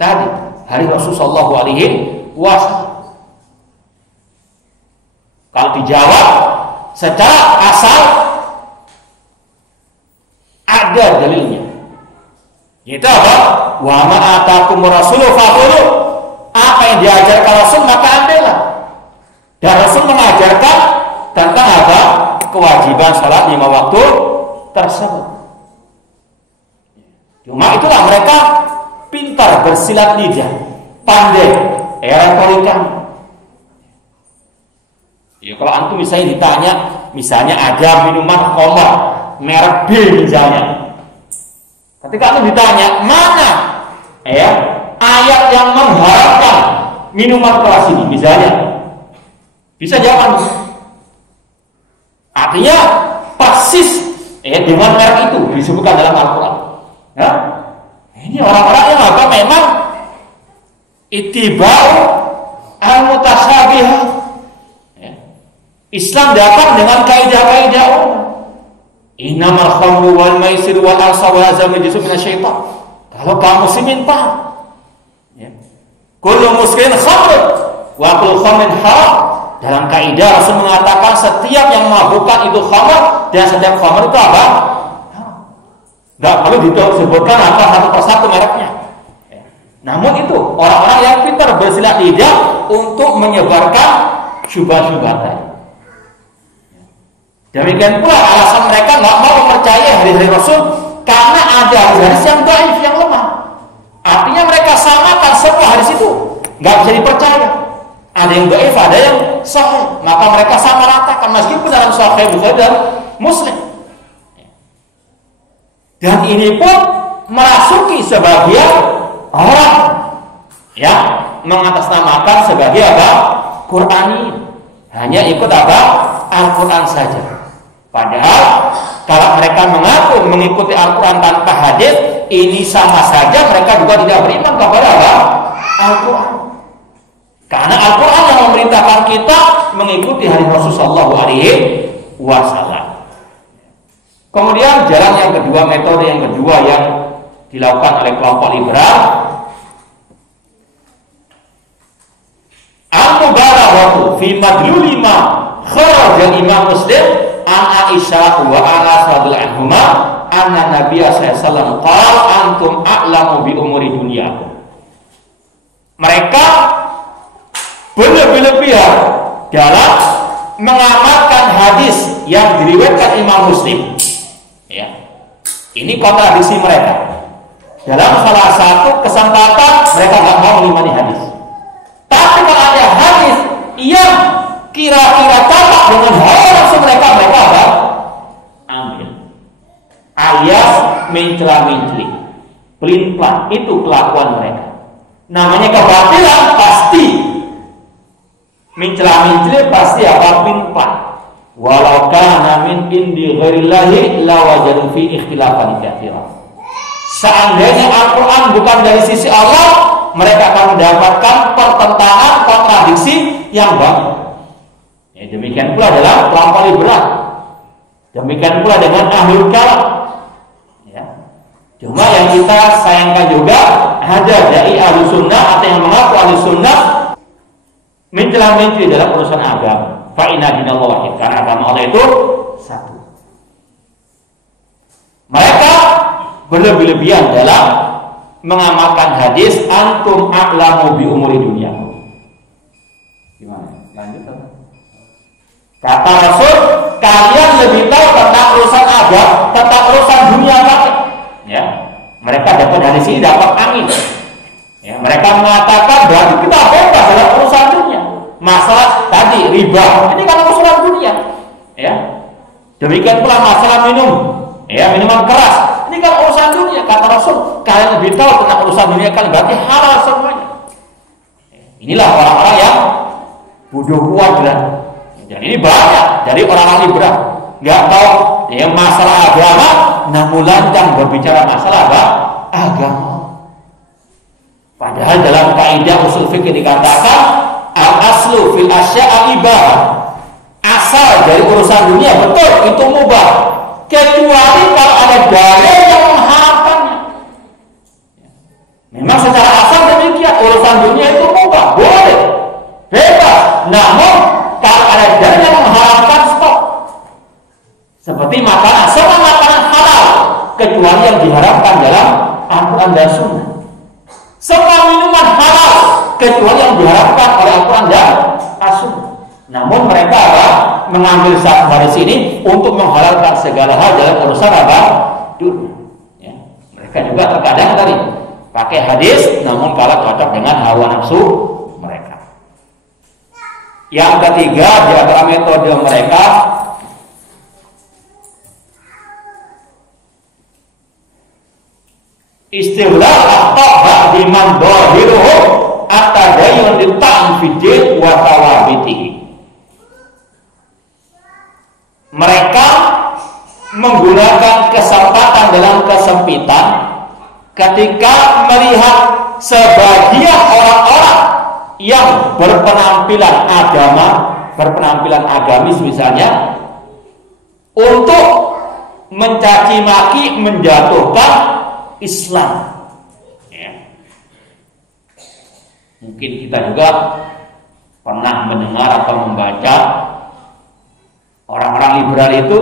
tadi hari Rasulullah sallallahu alaihi wasallam. Kalau dijawab secara asal ada dalilnya. Itu apa? Wa ma atakum rasulu fakhudhu. Apa yang diajarkan Rasul maka ambillah. Dan Rasul mengajarkan tentang apa? Kewajiban salat 5 waktu tersebut. Cuma itulah mereka pintar bersilat lidah, pandai retorikanya. Ya kalau antum misalnya ditanya, misalnya ada minuman khamar merek B misalnya. Ketika antum ditanya, mana ayat yang mengharamkan minuman keras ini misalnya, bisa jawab. Artinya persis dengan merek itu disebutkan dalam Al-Quran. Ya? Ini orang-orang yang apa? Memang ittiba'u al-mutasyabihat. Islam datang dengan kaidah-kaidah umum. Innamal khamru wal maisir wal ansab wal azlam rijsun minasyaitan. Kalau kaum muslimin paham. Ya. Kullu muskirin khamr wa kullu khamrin haram. Dalam kaidah Rasul mengatakan setiap yang memabukkan itu khamr dan setiap khamr itu apa? Enggak perlu disebutkan apa satu persatu mereknya. Ya. Namun itu orang-orang yang pintar bersilat lidah untuk menyebarkan syubhat-syubhat tadi. Demikian pula alasan mereka nggak mau mempercayai hadis-hadis Rasul karena ada hadis yang dhaif, yang lemah. Artinya mereka samakan semua hadis itu, nggak bisa dipercaya. Ada yang dhaif, ada yang sahih. Maka mereka sama ratakan meskipun dalam Sahih Bukhari dan Muslim. Dan ini pun merasuki sebagian orang yang mengatasnamakan sebagai apa? Qur'ani. Hanya ikut apa? Al-Quran saja. Padahal kalau mereka mengaku mengikuti Al-Quran tanpa hadis, ini sama saja mereka juga tidak beriman kepada apa? Al-Quran. Karena Al-Quran yang memerintahkan kita mengikuti hadis Rasulullah SAW. Kemudian jalan yang kedua, metode yang kedua yang dilakukan oleh kelompok liberal, al-mubalaghatu fi madluli ma kharaja Imam Muslim an Aisyah wa Anas radhiyallahu anhuma anna Nabiy sallallahu alaihi wasallam qala antum a'lamu bi umuri dunyakum. Mereka berlebihan dalam mengamalkan hadis yang diriwayatkan Imam Muslim. Ya. Ini kontradiksi mereka. Dalam salah satu kesempatan mereka tidak mau mengimani hadis. Tapi kalau ada hadis yang kira-kira cocok dengan hawa nafsu mereka apa? Ambil. Alias mencela-menceli, pelin-pelan, itu kelakuan mereka. Namanya kebatilan pasti. Mencela-menceli pasti apa? Pelin-pelan. Walau kana min indi ghairillahi lawajadu fi ikhtilafan katsiran. Seandainya Al-Quran bukan dari sisi Allah, mereka akan mendapatkan pertentangan, kontradiksi yang banyak. Ya, demikian pula dalam kelompok liberal. Demikian pula dengan ahlul kalam. Ya. Cuma yang kita sayangkan juga ada dari ahlu sunnah atau yang mengaku ahlu sunnah mencela-mencela dalam urusan agama. Fa inna dinallahi wahid, karena agama Allah itu satu. Mereka berlebih-lebihan dalam mengamalkan hadis antum a'lamu bi umuri dunia. Gimana? Lanjut apa? Kata Rasul, kalian lebih tahu tentang urusan agama, tentang urusan dunia kalian. Ya. Mereka dapat hadis ini dapat angin. Ya, mereka mengatakan berarti kita bebas dalam urusan dunia. Masalah tadi riba, ini kan urusan dunia. Ya. Demikian pula masalah minum, ya, minuman keras. Ini kan urusan dunia. Kata Rasul, kalian lebih tahu tentang urusan dunia kalian, berarti halal semuanya. Inilah orang-orang yang bodoh kuadrat. Dan ini banyak dari orang-orang liberal, nggak tahu ya masalah agama, namun lancang berbicara masalah apa? Agama. Padahal dalam kaidah usul fikih dikatakan al-aslu fil asya'i ibah. Asal dari urusan dunia betul itu mubah, kecuali kalau ada dalil yang mengharamkannya. Memang secara asal demikian, urusan dunia itu mubah, boleh, bebas. Namun kalau ada dalil yang mengharamkan, stop. Seperti makanan, semua makanan halal kecuali yang diharamkan dalam Al-Quran Al-Quran dan Sunnah. Semua minuman halal kecuali yang diharapkan oleh Al-Quran dan As-Sunnah. Namun mereka mengambil satu hadis ini untuk menghalalkan segala hal dalam urusan dunia. Ya. Mereka juga terkadang tadi pakai hadis, namun kalah cocok dengan hawa nafsu mereka. Yang ketiga di antara metode mereka, istighlal at-ta'ba biman dhahiruhu at-tadayyun li-ta'fidin wa tawabitihi. Mereka menggunakan kesempatan dalam kesempitan ketika melihat sebagian orang-orang yang berpenampilan agamis misalnya, untuk mencaci maki, menjatuhkan Islam. Ya. Mungkin kita juga pernah mendengar atau membaca orang-orang liberal itu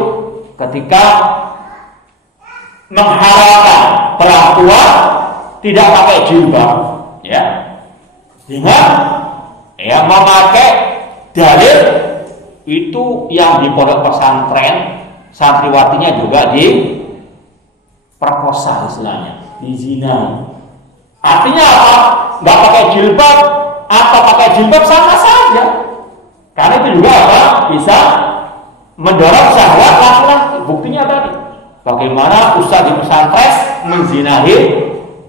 ketika menghalalkan perempuan tidak pakai jilbab, ya, dengan memakai dalil itu yang di pondok pesantren santriwatinya juga diperkosa, istilahnya dizina. Artinya apa? Nggak pakai jilbab atau pakai jilbab sama saja, karena itu juga bisa mendorong syahwat laki-laki. Buktinya tadi, bagaimana ustaz di pesantren menzinahi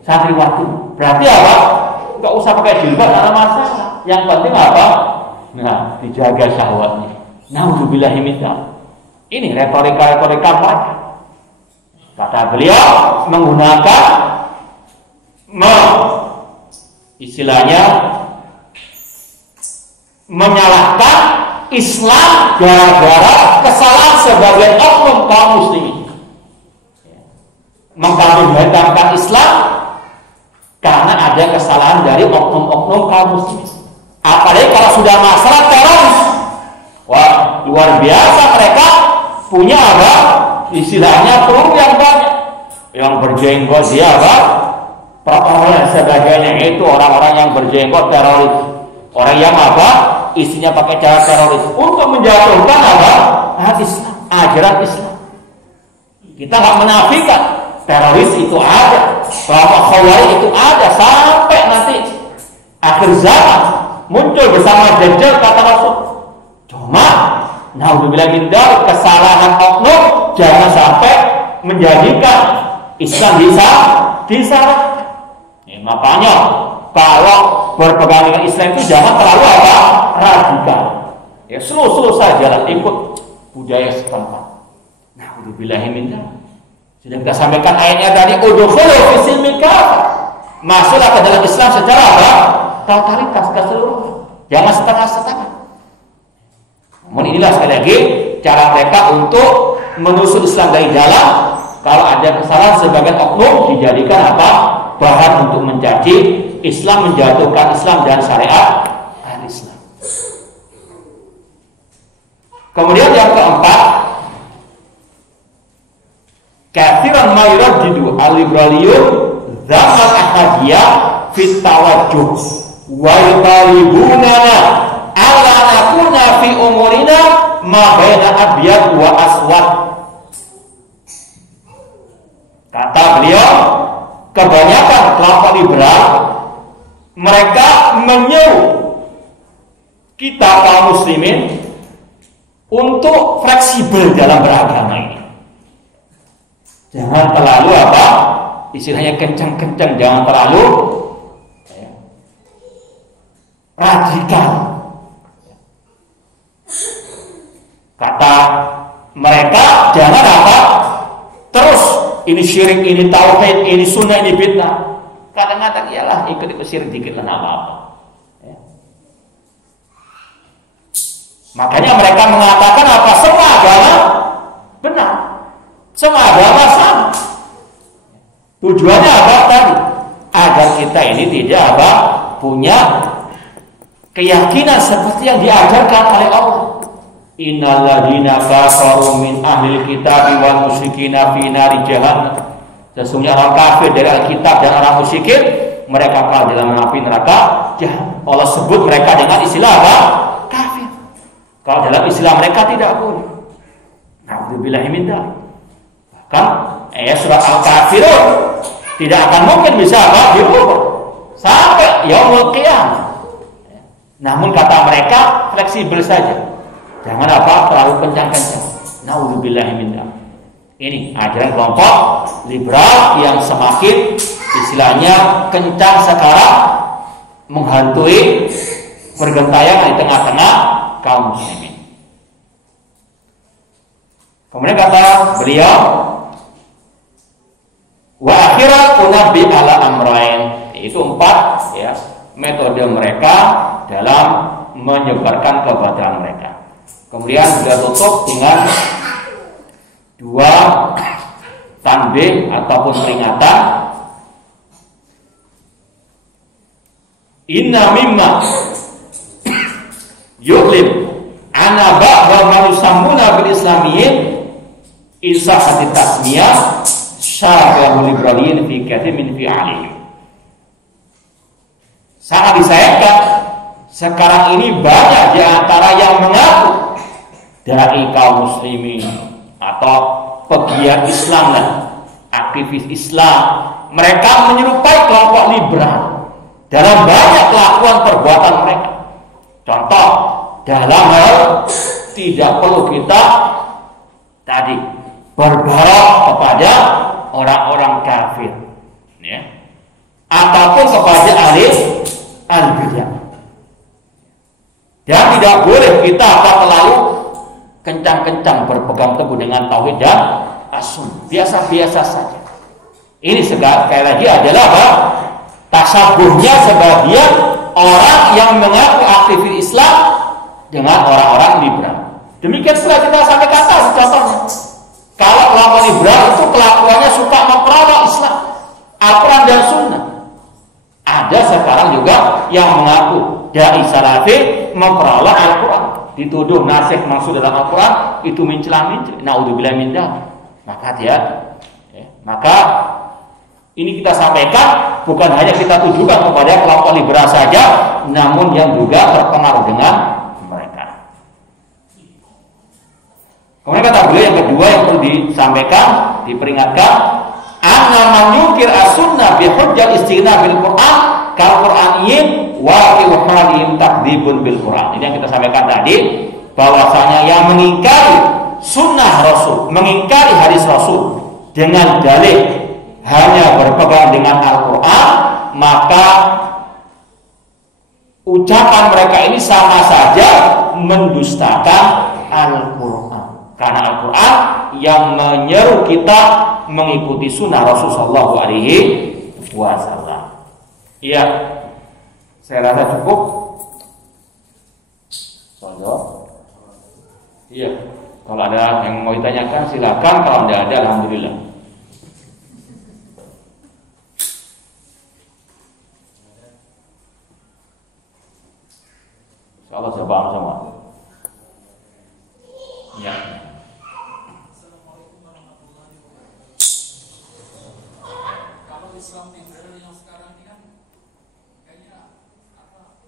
santriwati. Berarti apa? Nggak usah pakai jilbab, tidak ada masalah. Yang penting apa? Nah, dijaga syahwatnya. Na'udzubillahi min dzalik. Ini retorika-retorika mereka. Kata beliau menggunakan istilahnya menyalahkan Islam gara-gara kesalahan sebagian oknum kaum muslimin, mengkambing hitamkan Islam karena ada kesalahan dari oknum-oknum kaum muslimin. Apalagi kalau sudah masalah teroris, wah luar biasa, mereka punya istilahnya peluru yang banyak, yang berjenggot dia peroleh sebagainya. Itu orang-orang yang berjenggot teroris, orang yang isinya pakai cara teroris untuk menjatuhkan Islam, ajaran Islam. Kita nggak menafikan teroris itu ada, kelompok Khawarij itu ada, sampai nanti akhir zaman muncul bersama Dajjal, kata Rasul. Cuma naudzubillah min dzalik, kesalahan oknum jangan sampai menjadikan Islam disalahkan. Makanya kalau berpegang dengan Islam itu jangan terlalu radikal. Ya slow saja lah, ikut budaya setempat. Naudzubillahi min dzalik. Sudah kita sampaikan ayatnya tadi, udkhulu fi silmi kafah. Masuklah ke dalam Islam secara totalitas, keseluruhan. Jangan setengah-setengah. Namun inilah sekali lagi cara mereka untuk menusuk Islam dari dalam. Kalau ada kesalahan sebagian oknum, dijadikan bahan untuk mencaci Islam, menjatuhkan Islam dan syariat al-Islam. Kemudian yang keempat, katsiran ma yuraddidu al-liberaliyun dzamal ahadiyah fit tawajjuh wa yutalibunana ala nakuna fi umurina ma baina abyad wa aswad. Kata beliau, kebanyakan kelompok liberal mereka menyuruh kita kaum muslimin untuk fleksibel dalam beragama ini. Jangan terlalu istilahnya kencang-kencang, jangan terlalu radikal. Kata mereka, jangan terus ini syirik, ini tauhid, ini sunnah, ini bid'ah. Kadang-kadang iyalah ikut syirik dikit lah, apa-apa. Ya. Makanya mereka mengatakan semua agama benar, semua agama sama. Tujuannya tadi? Agar kita ini tidak punya keyakinan seperti yang diajarkan oleh Allah. Innal ladzina kafaru min ahlil kitabi wal musyrikina fi nari jahannam Sesungguhnya orang kafir dari Alkitab dan orang musyrikin, mereka kekal dalam api neraka jahanam. Allah sebut mereka dengan istilah apa? Kafir. Kalau dalam istilah mereka tidak boleh. Na'udzubillahi min dzalik. Bahkan surat Al-Kafirun tidak akan mungkin bisa apa? Dirubah sampai yaumul qiyamah. Namun kata mereka fleksibel saja. Jangan apa? Terlalu kencang-kencang. Na'udzubillahi min dzalik. Ini ajaran kelompok liberal yang semakin istilahnya kencang sekarang menghantui pergentayangan di tengah-tengah kaum muslimin. Kemudian kata beliau, wa akhirat unabbi ala amrain. Itu 4 ya, metode mereka dalam menyebarkan kebatilan mereka. Kemudian sudah tutup dengan 2 tanbih ataupun peringatan. Inna mimma yu'lim ana ba'da man yusammuna bil islamiyyin isa hati tasmiyah syarahul liberalin fi kathir min fi'alihim. Sangat disayangkan sekarang ini banyak di antara yang mengaku dari kaum muslimin atau pegiat Islam dan aktivis Islam, mereka menyerupai kelompok liberal dalam banyak kelakuan perbuatan mereka. Contoh, dalam hal tidak perlu kita tadi berbarok kepada orang-orang kafir, ya, ataupun kepada ahli al-bidah. Dan tidak boleh kita terlalu kencang-kencang berpegang teguh dengan tauhid dan as-sunnah. Biasa-biasa saja. Ini sekali lagi adalah apa? Tasabuhnya sebagian orang yang mengaku aktivis Islam dengan orang-orang liberal. Demikian pula kita sampai kata contohnya. Kalau kelompok liberal itu kelakuannya suka memperalat Islam, Al-Quran dan Sunnah. Ada sekarang juga yang mengaku dai salafi memperalat Al-Quran, dituduh nasih maksud dalam Al-Quran itu mencela-mencela. Naudzubillah min dzalik. Maka hati-hati. Maka ini kita sampaikan bukan hanya kita tujukan kepada kelompok liberal saja, namun yang juga terpengaruh dengan mereka. Kemudian kata beliau yang kedua yang perlu disampaikan, diperingatkan, anna man yukir as-sunnah bi hujjah istighna bil Qur'an kal Qur'aniyyin wa halihim takdzibun bil Qur'an. Ini yang kita sampaikan tadi, bahwasanya yang mengingkari sunnah Rasul, mengingkari hadis Rasul dengan dalil hanya berpegang dengan Al-Quran, maka ucapan mereka ini sama saja mendustakan Al-Quran. Karena Al-Quran yang menyeru kita mengikuti sunnah Rasulullah SAW. Iya, saya rasa cukup. Iya, kalau ada yang mau ditanyakan silakan. Kalau tidak ada, alhamdulillah. Allah saya paham semua. Ya. Kalau Islam liberal yang sekarang ini kan kayaknya apa?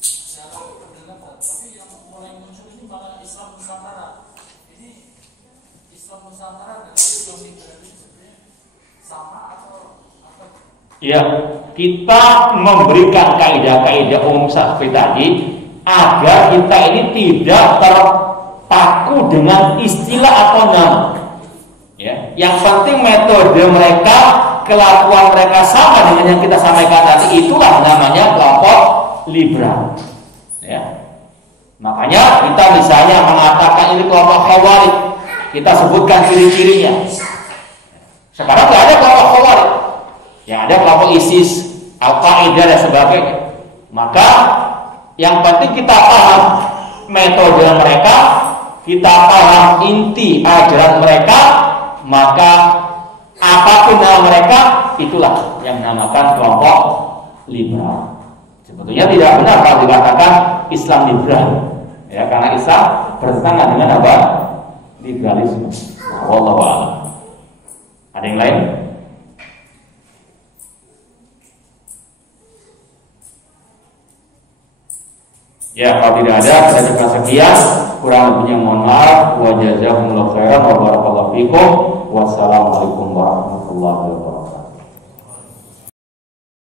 Jarang terdengar, tapi yang mulai muncul ini malah Islam Nusantara. Ini Islam Nusantara dan Islam liberal ini sebenarnya sama atau apa? Ya, kita memberikan kaidah-kaidah umum seperti tadi agar kita ini tidak terpaku dengan istilah atau nama. Ya, yang penting metode mereka, kelakuan mereka sama dengan yang kita sampaikan tadi, itulah namanya kelompok liberal. Ya, makanya kita misalnya mengatakan ini kelompok Khawarij, kita sebutkan ciri-cirinya. Sekarang tidak ada kelompok Khawarij. Ya, ada kelompok ISIS, Al-Qaeda dan sebagainya. Maka yang penting kita paham metode mereka, kita paham inti ajaran mereka, maka apapun nama mereka, itulah yang dinamakan kelompok liberal. Sebetulnya tidak benar kalau dikatakan Islam liberal, ya, karena Islam bertentangan dengan apa? Liberalisme. Wallahu a'lam. Ada yang lain? Ya, kalau tidak ada, kita cukupkan sekian. Kurang lebihnya mohon maaf. Wa jazakumullahu khairan wa barakallahu fikum. Wassalamualaikum warahmatullahi wabarakatuh.